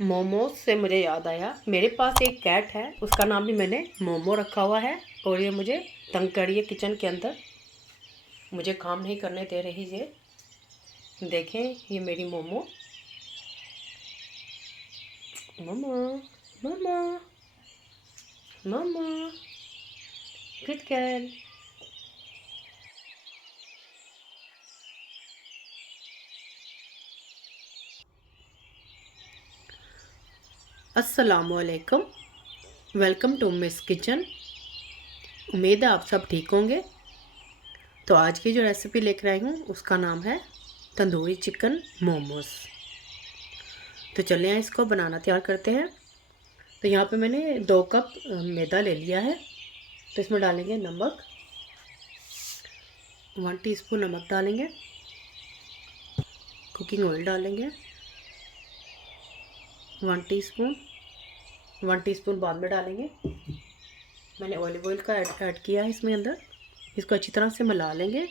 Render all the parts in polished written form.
मोमोज से मुझे याद आया, मेरे पास एक कैट है, उसका नाम भी मैंने मोमो रखा हुआ है। और ये मुझे तंग कर रही है किचन के अंदर, मुझे काम नहीं करने दे रही ये। देखें, ये मेरी मोमो। मामा, मामा, मामा, गुड गर्ल। अस्सलामुअलैकुम, वेलकम टू मिस किचन। उम्मीद है आप सब ठीक होंगे। तो आज की जो रेसिपी लेकर आई हूँ उसका नाम है तंदूरी चिकन मोमोज। तो चलिए इसको बनाना तैयार करते हैं। तो यहाँ पे मैंने 2 कप मैदा ले लिया है। तो इसमें डालेंगे नमक, 1 टीस्पून नमक डालेंगे। कुकिंग ऑयल डालेंगे 1 टीस्पून। 1 टीस्पून बाद में डालेंगे। मैंने ऑलिव ऑयल का ऐड किया है इसमें अंदर। इसको अच्छी तरह से मिला लेंगे।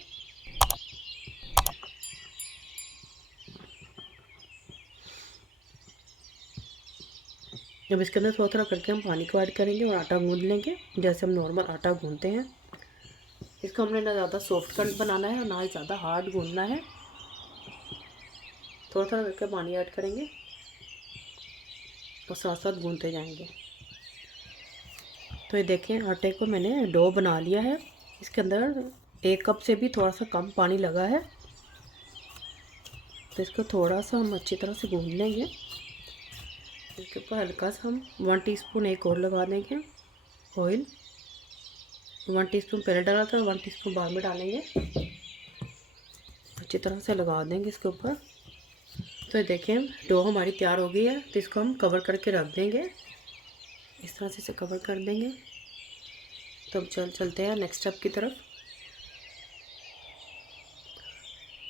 जब इसके अंदर थोड़ा थोड़ा करके हम पानी को ऐड करेंगे और आटा गूंद लेंगे, जैसे हम नॉर्मल आटा गूंदते हैं। इसको हमने ना ज़्यादा सॉफ्ट कट बनाना है और ना ही ज़्यादा हार्ड गूंदना है। थोड़ा थोड़ा करके पानी ऐड करेंगे और साथ साथ गूंदते जाएंगे। तो ये देखें, आटे को मैंने डो बना लिया है। इसके अंदर 1 कप से भी थोड़ा सा कम पानी लगा है। तो इसको थोड़ा सा हम अच्छी तरह से गूंद लेंगे। इसके ऊपर हल्का सा हम 1 टीस्पून एक और लगा देंगे ऑयल। 1 टीस्पून पहले डाला था, 1 टीस्पून बाद में डालेंगे। अच्छी तरह से लगा देंगे इसके ऊपर। तो ये देखें, डो हमारी तैयार हो गई है। तो इसको हम कवर करके रख देंगे। इस तरह से इसे कवर कर देंगे। तो अब चलते हैं नेक्स्ट स्टेप की तरफ।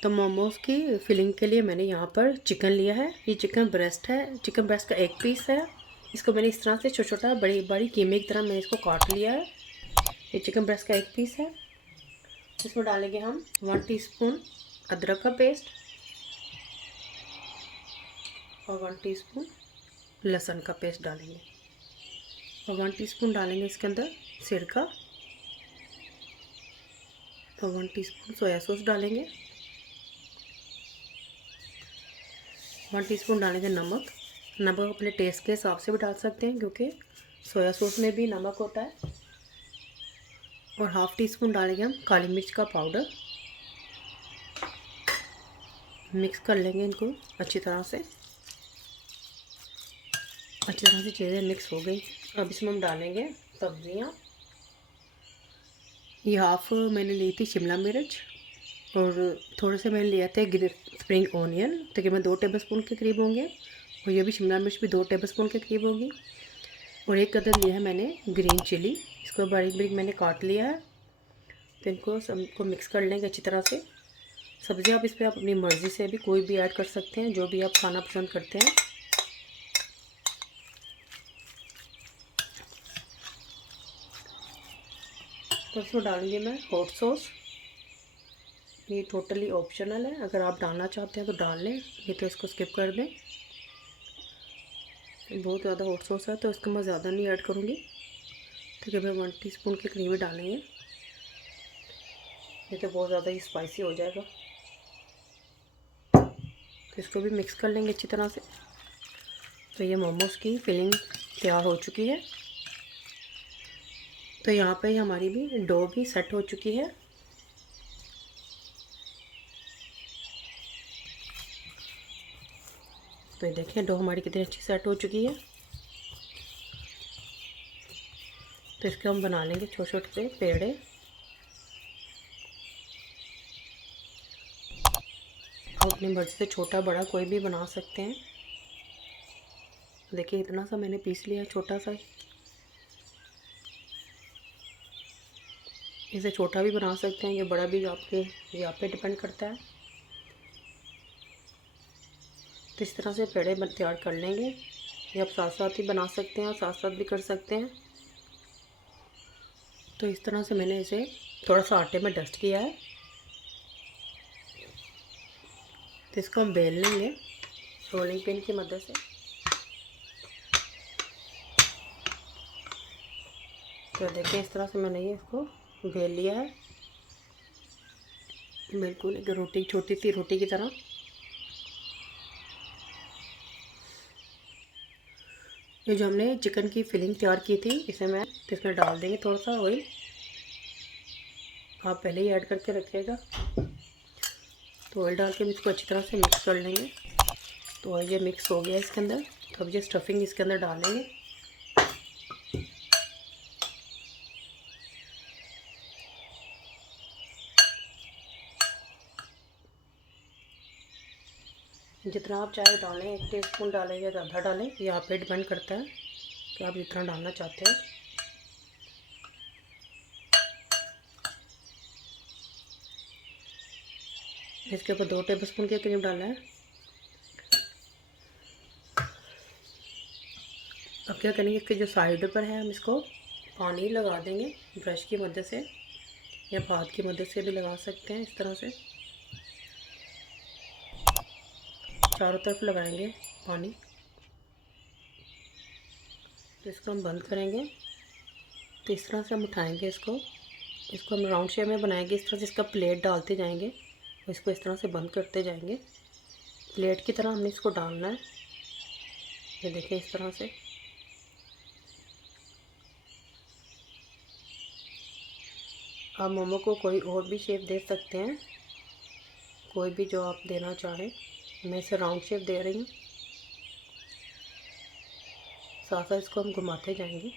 तो मोमोज़ की फिलिंग के लिए मैंने यहाँ पर चिकन लिया है। ये चिकन ब्रेस्ट है, चिकन ब्रेस्ट का 1 पीस है। इसको मैंने इस तरह से छोटा छोटा बड़ी बड़ी कीमे की तरह मैंने इसको काट लिया है। ये चिकन ब्रेस्ट का 1 पीस है। इसमें डालेंगे हम 1 टीस्पून अदरक का पेस्ट और 1 टीस्पून लहसुन का पेस्ट डालेंगे। और 1 टीस्पून डालेंगे इसके अंदर सिरका और 1 टीस्पून सोया सॉस डालेंगे। 1 टीस्पून डालेंगे नमक। नमक अपने टेस्ट के हिसाब से भी डाल सकते हैं, क्योंकि सोया सॉस में भी नमक होता है। और हाफ़ टीस्पून डालेंगे हम काली मिर्च का पाउडर। मिक्स कर लेंगे इनको अच्छी तरह से। अच्छी तरह से चीज़ें मिक्स हो गई। अब इसमें हम डालेंगे सब्जियाँ। ये हाफ़ मैंने ली थी शिमला मिर्च और थोड़े से मैंने लिया था स्प्रिंग ऑनियन, तकरीबन 2 टेबलस्पून के करीब होंगे। और ये भी शिमला मिर्च भी 2 टेबलस्पून के करीब होगी। और 1 कदर लिया है मैंने ग्रीन चिली, इसको बारीक बारीक मैंने काट लिया है। तो इनको सबको मिक्स कर लेंगे अच्छी तरह से। सब्ज़ी आप इस पर आप अपनी मर्ज़ी से भी कोई भी ऐड कर सकते हैं, जो भी आप खाना पसंद करते हैं। तो इसमें डालूँगी मैं हॉट सॉस। ये टोटली ऑप्शनल है, अगर आप डालना चाहते हैं तो डाल लें, ये तो इसको स्किप कर दें। बहुत ज़्यादा हॉट सॉस है तो इसको मैं ज़्यादा नहीं ऐड करूँगी। ठीक है, मैं 1 टीस्पून के करीब डालेंगे, ये तो बहुत ज़्यादा ही स्पाइसी हो जाएगा। तो इसको भी मिक्स कर लेंगे अच्छी तरह से। तो ये मोमोज़ की फिलिंग तैयार हो चुकी है। तो यहाँ पे हमारी भी डो भी सेट हो चुकी है। तो ये देखिए, डो हमारी कितनी अच्छी सेट हो चुकी है। तो इसके हम बना लेंगे छोटे छोटे से पेड़े। आप अपनी मर्ज़ी से छोटा बड़ा कोई भी बना सकते हैं। देखिए, इतना सा मैंने पीस लिया है, छोटा सा। इसे छोटा भी बना सकते हैं, ये बड़ा भी, ये आप पे डिपेंड करता है। तो इस तरह से पेड़े तैयार कर लेंगे। ये आप साथ साथ ही बना सकते हैं और साथ साथ भी कर सकते हैं। तो इस तरह से मैंने इसे थोड़ा सा आटे में डस्ट किया है। तो इसको हम बेल लेंगे रोलिंग पिन की मदद से। तो देखिए इस तरह से मैंने ये इसको बेल लिया है, बिल्कुल एक रोटी, छोटी सी रोटी की तरह। ये जो हमने चिकन की फिलिंग तैयार की थी, इसे मैं इसमें डाल देंगे थोड़ा सा ऑयल। आप पहले ही ऐड करके रखिएगा। तो ऑयल डाल के हम इसको अच्छी तरह से मिक्स कर लेंगे। तो ये मिक्स हो गया इसके अंदर। तो अब ये स्टफिंग इसके अंदर डालेंगे। जितना आप चाहे डालें, 1 टीस्पून डालें या ज़्यादा डालें, ये आप पे डिपेंड करता है कि आप जितना डालना चाहते हैं। इसके ऊपर 2 टेबलस्पून के करीब डालना है। अब क्या करेंगे, इसके जो साइड पर है हम इसको पानी लगा देंगे ब्रश की मदद से, या हाथ की मदद से भी लगा सकते हैं। इस तरह से चारों तरफ लगाएंगे पानी। तो इसको हम बंद करेंगे। तो इस तरह से हम उठाएंगे इसको हम राउंड शेप में बनाएंगे। इस तरह से इसका प्लेट डालते जाएंगे, इसको इस तरह से बंद करते जाएंगे। प्लेट की तरह हमने इसको डालना है। ये देखिए इस तरह से। आप मोमो को कोई और भी शेप दे सकते हैं, कोई भी जो आप देना चाहें। मैं इसे राउंड शेप दे रही हूँ। साथ साथ इसको हम घुमाते जाएंगे।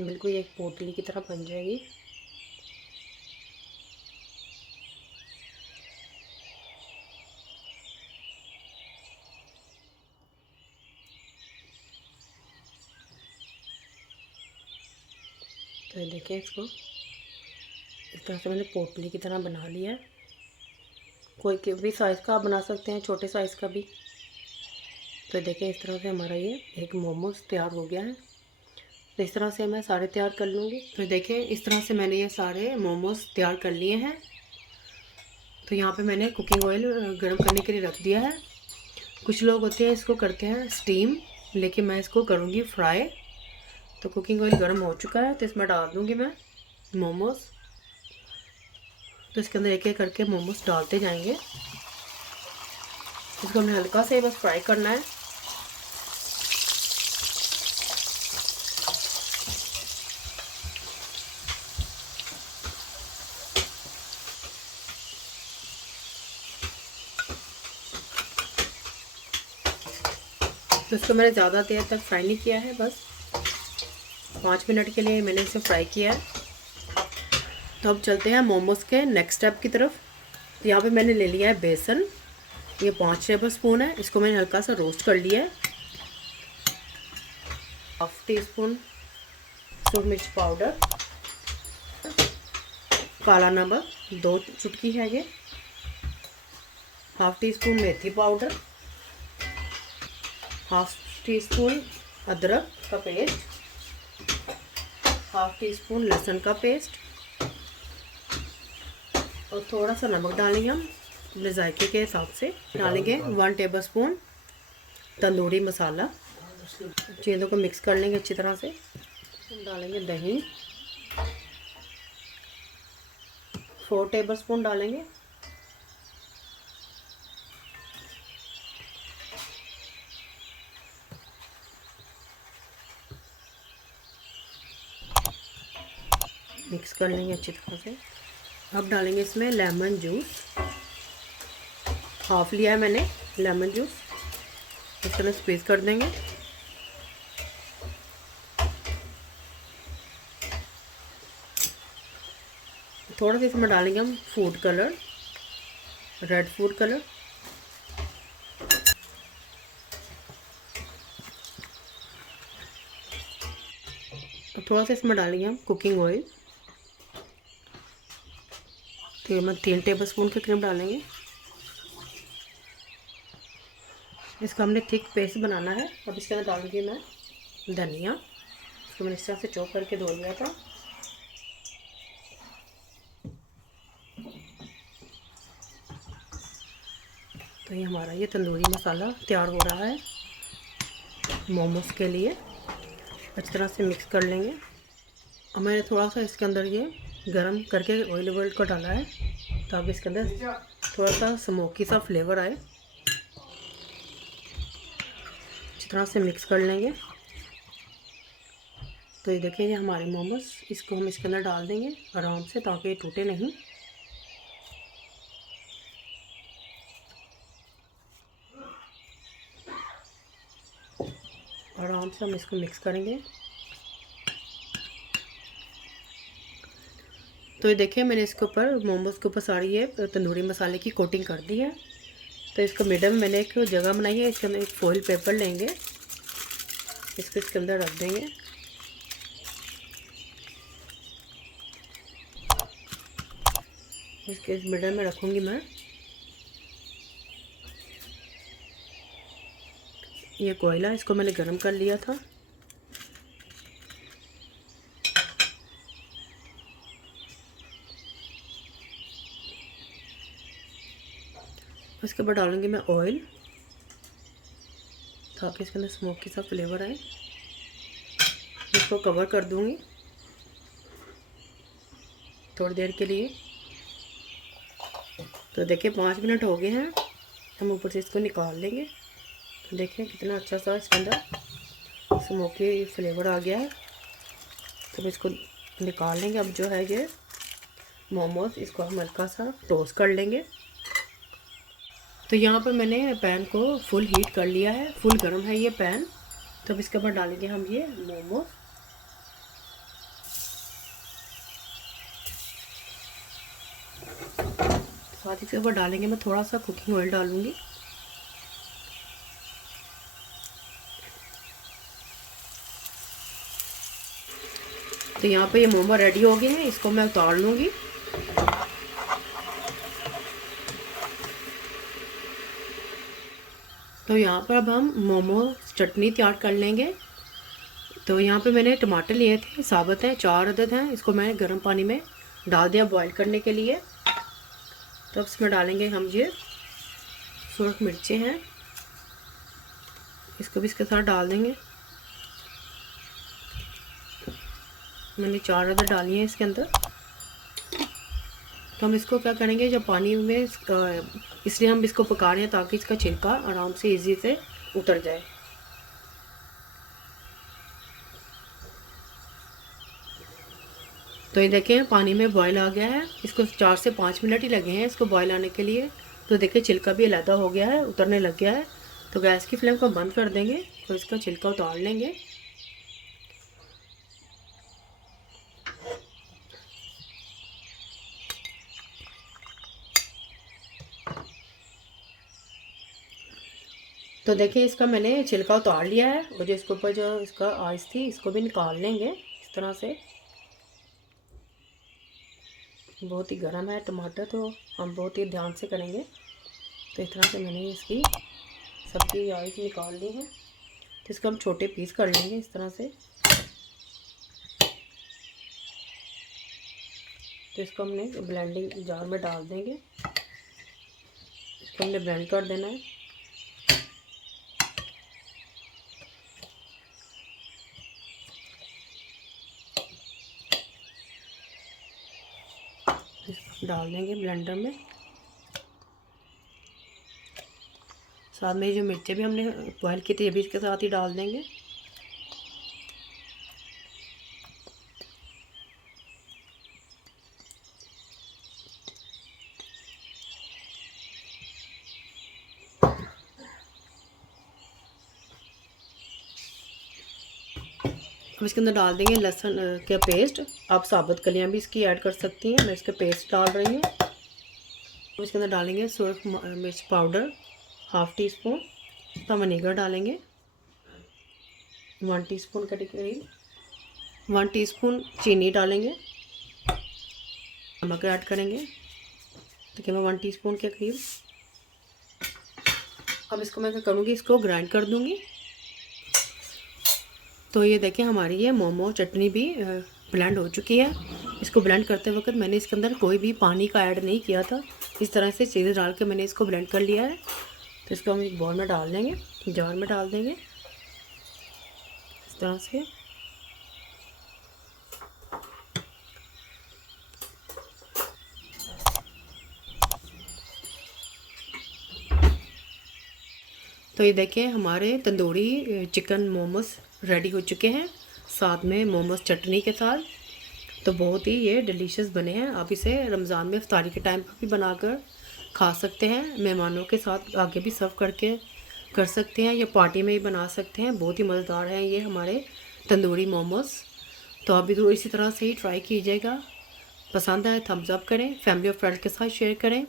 बिल्कुल एक पोटली की तरह बन जाएगी। तो ये देखिए इसको इस तरह से मैंने पोटली की तरह बना लिया है। कोई भी साइज़ का आप बना सकते हैं, छोटे साइज़ का भी। तो देखिए इस तरह से हमारा ये एक मोमोज तैयार हो गया है। तो इस तरह से मैं सारे तैयार कर लूँगी। तो देखिए इस तरह से मैंने ये सारे मोमोज तैयार कर लिए हैं। तो यहाँ पे मैंने कुकिंग ऑयल गर्म करने के लिए रख दिया है। कुछ लोग होते हैं इसको करते हैं स्टीम, लेकिन मैं इसको करूँगी फ्राई। तो कुकिंग ऑयल गर्म हो चुका है, तो इसमें डाल दूँगी मैं मोमोज़। तो इसके अंदर एक एक करके मोमोज डालते जाएंगे। इसको हमने हल्का से बस फ्राई करना है। तो इसको मैंने ज़्यादा देर तक फ्राई नहीं किया है, बस 5 मिनट के लिए मैंने इसे फ्राई किया है। तो अब चलते हैं मोमोज़ के नेक्स्ट स्टेप की तरफ। तो यहाँ पे मैंने ले लिया है बेसन, ये 5 टेबलस्पून है। इसको मैंने हल्का सा रोस्ट कर लिया है। 1/2 टीस्पून सूरज मिर्च पाउडर, काला नमक 2 चुटकी है ये, 1/2 टीस्पून मेथी पाउडर, 1/2 टीस्पून अदरक का पेस्ट, 1/2 टीस्पून लहसुन का पेस्ट, और थोड़ा सा नमक डालेंगे हम अपने जायके के हिसाब से। डालेंगे 1 टेबलस्पून तंदूरी मसाला। चीज़ों को मिक्स कर लेंगे अच्छी तरह से। डालेंगे दही, 4 टेबलस्पून डालेंगे। मिक्स कर लेंगे अच्छी तरह से। अब डालेंगे इसमें लेमन जूस, हाफ लिया है मैंने लेमन जूस। इस तरह स्क्वीज़ कर देंगे। थोड़ा सा इसमें डालेंगे हम food colour, red food colour. थोड़ा सा इसमें डालेंगे हम कुकिंग ऑयल। तो ये मैं 3 टेबलस्पून के करीब डालेंगे। इसका हमने थिक पेस्ट बनाना है। अब इसके अंदर डालूंगी मैं धनिया। इसको मैंने इस तरह से चॉप करके धो लिया था। तो ये हमारा ये तंदूरी मसाला तैयार हो रहा है मोमोज़ के लिए। अच्छी तरह से मिक्स कर लेंगे। अब मैंने थोड़ा सा इसके अंदर ये गरम करके ऑयल को डाला है ताकि इसके अंदर थोड़ा सा स्मोकी सा फ्लेवर आए। अच्छी तरह से मिक्स कर लेंगे। तो ये देखिए ये हमारे मोमोज़, इसको हम इसके अंदर डाल देंगे आराम से ताकि ये टूटे नहीं। आराम से हम इसको मिक्स करेंगे। तो ये देखिए मैंने इसके ऊपर मोमोज़ के ऊपर सारी ये तंदूरी मसाले की कोटिंग कर दी है। तो इसको मिडल में मैंने एक जगह बनाई है। इसके अंदर एक फॉइल पेपर लेंगे, इसको इसके अंदर रख देंगे। इसके इस मिडल में रखूँगी मैं। ये कोयला, इसको मैंने गरम कर लिया था। इसके ऊपर डालूंगी मैं ऑयल ताकि इसके अंदर स्मोकी सा फ्लेवर आए। इसको कवर कर दूंगी थोड़ी देर के लिए। तो देखिए 5 मिनट हो गए हैं। हम ऊपर से इसको निकाल लेंगे। तो देखिए कितना अच्छा सा इसके अंदर स्मोकी फ्लेवर आ गया है। तो इसको निकाल लेंगे। अब जो है ये मोमोज़, इसको हम हल्का सा टोस्ट कर लेंगे। तो यहाँ पर मैंने पैन को फुल हीट कर लिया है, फुल गर्म है ये पैन। तो अब इसके ऊपर डालेंगे हम ये मोमोज़। साथ ही इसके ऊपर डालेंगे मैं थोड़ा सा कुकिंग ऑयल डालूंगी। तो यहाँ पे ये मोमो रेडी हो गए हैं, इसको मैं उतार लूँगी। तो यहाँ पर अब हम मोमो चटनी तैयार कर लेंगे। तो यहाँ पे मैंने टमाटर लिए थे, साबुत हैं, 4 अदद हैं। इसको मैंने गर्म पानी में डाल दिया बॉईल करने के लिए। तो अब इसमें डालेंगे हम ये सुरख मिर्चें हैं, इसको भी इसके साथ डाल देंगे। मैंने 4 अदद डाली हैं इसके अंदर। तो हम इसको क्या करेंगे, जब पानी में इसलिए हम इसको पका रहे हैं ताकि इसका छिलका आराम से इजी से उतर जाए। तो ये देखें पानी में बॉईल आ गया है। इसको 4 से 5 मिनट ही लगे हैं इसको बॉईल आने के लिए। तो देखिए छिलका भी अलग हो गया है, उतरने लग गया है। तो गैस की फ्लेम को बंद कर देंगे। तो इसका छिलका उतार लेंगे। तो देखिए इसका मैंने छिलका उतार लिया है और जो इसके ऊपर जो इसका आइस थी इसको भी निकाल लेंगे इस तरह से। बहुत ही गर्म है टमाटर, तो हम बहुत ही ध्यान से करेंगे। तो इस तरह से मैंने इसकी सबकी आइस निकाल ली है। तो इसको हम छोटे पीस कर लेंगे इस तरह से। तो इसको हमने ब्लेंडिंग जार में डाल देंगे। इसको हमने ब्लेंड कर देना है। डाल देंगे ब्लेंडर में। साथ में जो मिर्चें भी हमने बॉयल की थी ये भी इसके साथ ही डाल देंगे। अब इसके अंदर डाल देंगे लहसुन का पेस्ट। आप साबुत कलियां भी इसकी ऐड कर सकती हैं, मैं इसका पेस्ट डाल रही हूँ। अब इसके अंदर डालेंगे सुरख मिर्च पाउडर 1/2 टीस्पून। तो विनेगर डालेंगे 1 टीस्पून के करीब। 1 टीस्पून चीनी डालेंगे। नमक ऐड करेंगे तकरीबन 1 टीस्पून के करीब। अब इसको मैं क्या करूँगी, इसको ग्राइंड कर दूँगी। तो ये देखिए हमारी ये मोमो चटनी भी ब्लेंड हो चुकी है। इसको ब्लेंड करते वक्त मैंने इसके अंदर कोई भी पानी का ऐड नहीं किया था। इस तरह से चीज़ें डाल के मैंने इसको ब्लेंड कर लिया है। तो इसको हम एक बाउल में डाल देंगे, जार में डाल देंगे इस तरह से। तो ये देखिए हमारे तंदूरी चिकन मोमोस रेडी हो चुके हैं, साथ में मोमोस चटनी के साथ। तो बहुत ही ये डिलीशियस बने हैं। आप इसे रमज़ान में इफ्तारी के टाइम पर भी बनाकर खा सकते हैं, मेहमानों के साथ आगे भी सर्व करके कर सकते हैं, या पार्टी में भी बना सकते हैं। बहुत ही मज़ेदार हैं ये हमारे तंदूरी मोमोस। तो आप भी तो इसी तरह से ही ट्राई कीजिएगा। पसंद आए थम्स अप करें, फैमिली और फ्रेंड्स के साथ शेयर करें,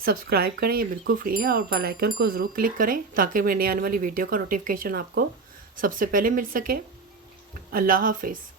सब्सक्राइब करें, ये बिल्कुल फ्री है। और बेल आइकन को ज़रूर क्लिक करें ताकि मेरे आने वाली वीडियो का नोटिफिकेशन आपको सबसे पहले मिल सके। अल्लाह हाफिज़।